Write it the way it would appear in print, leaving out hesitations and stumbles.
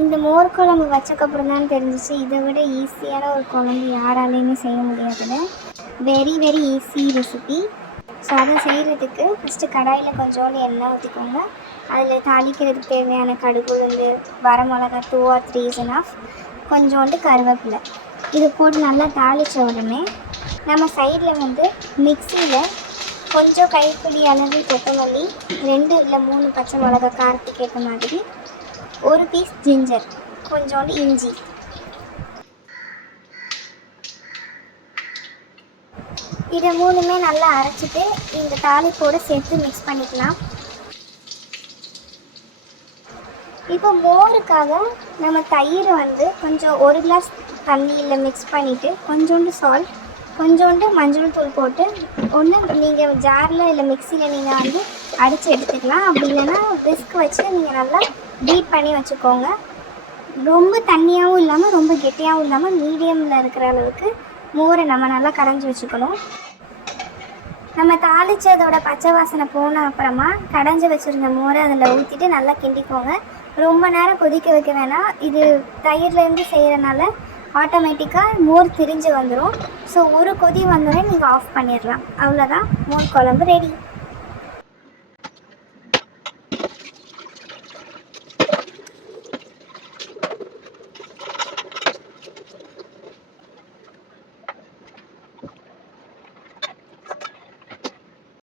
இந்த மோர் குழம்பு வச்சக்கப்புறம் தான் தெரிஞ்சிச்சு இதை விட ஈஸியான ஒரு குழம்பு யாராலையுமே செய்ய முடியாதுன்னு. Very very easy recipe. So அதை செய்கிறதுக்கு ஃபஸ்ட்டு கடாயில் கொஞ்சோண்டு எண்ணெய் ஊற்றிக்கோங்க. அதில் தாளிக்கிறதுக்கு தேவையான கடுகு, உளுந்து, வரமிளகா 2 or 3 is enough. கொஞ்சோண்டு கருவேப்பிலை இது போட்டு நல்லா தாளித்த உடனே நம்ம சைடில் மிக்சியில் கொஞ்சம் கைப்பிடி அளவு கொத்தமல்லி, 2 இல்லை 3 பச்சை மிளகா காரத்துக்கு ஏற்ற மாதிரி, 1 பீஸ் ஜிஞ்சர், கொஞ்சோண்டு இஞ்சி, இதை 3மே நல்லா அரைச்சிட்டு இந்த தாளிப்போடு சேர்த்து மிக்ஸ் பண்ணிக்கலாம். இப்போ மோருக்காக நம்ம தயிர் கொஞ்சம் 1 கிளாஸ் தண்ணியில் மிக்ஸ் பண்ணிவிட்டு கொஞ்சோண்டு சால்ட், கொஞ்சோண்டு மஞ்சள் தூள் போட்டு ஒன்று நீங்கள் ஜாரில் இல்லை மிக்சியில் நீங்கள் அடித்து எடுத்துக்கலாம். அப்படி இல்லைன்னா விஸ்க் வச்சு நீங்கள் நல்லா பீட் பண்ணி வச்சுக்கோங்க. ரொம்ப தண்ணியாகவும் இல்லாமல் ரொம்ப கெட்டியாகவும் இல்லாமல் மீடியமில் இருக்கிற அளவுக்கு மோரை நம்ம நல்லா கரைஞ்சி வச்சுக்கணும். நம்ம தாளித்ததோட பச்சை வாசனை போன அப்புறமா கடைஞ்சி வச்சுருந்த மோரை அதில் ஊற்றிட்டு நல்லா கிண்டிக்கோங்க. ரொம்ப நேரம் கொதிக்க வைக்க வேணாம். இது தயிர்லேருந்து செய்கிறனால ஆட்டோமேட்டிக்காக மோர் திரிஞ்சு வந்துடும். ஸோ ஒரு கொதி வந்தோடனே நீங்கள் ஆஃப் பண்ணிடலாம். அவ்வளோதான், மோர் குழம்பு ரெடி.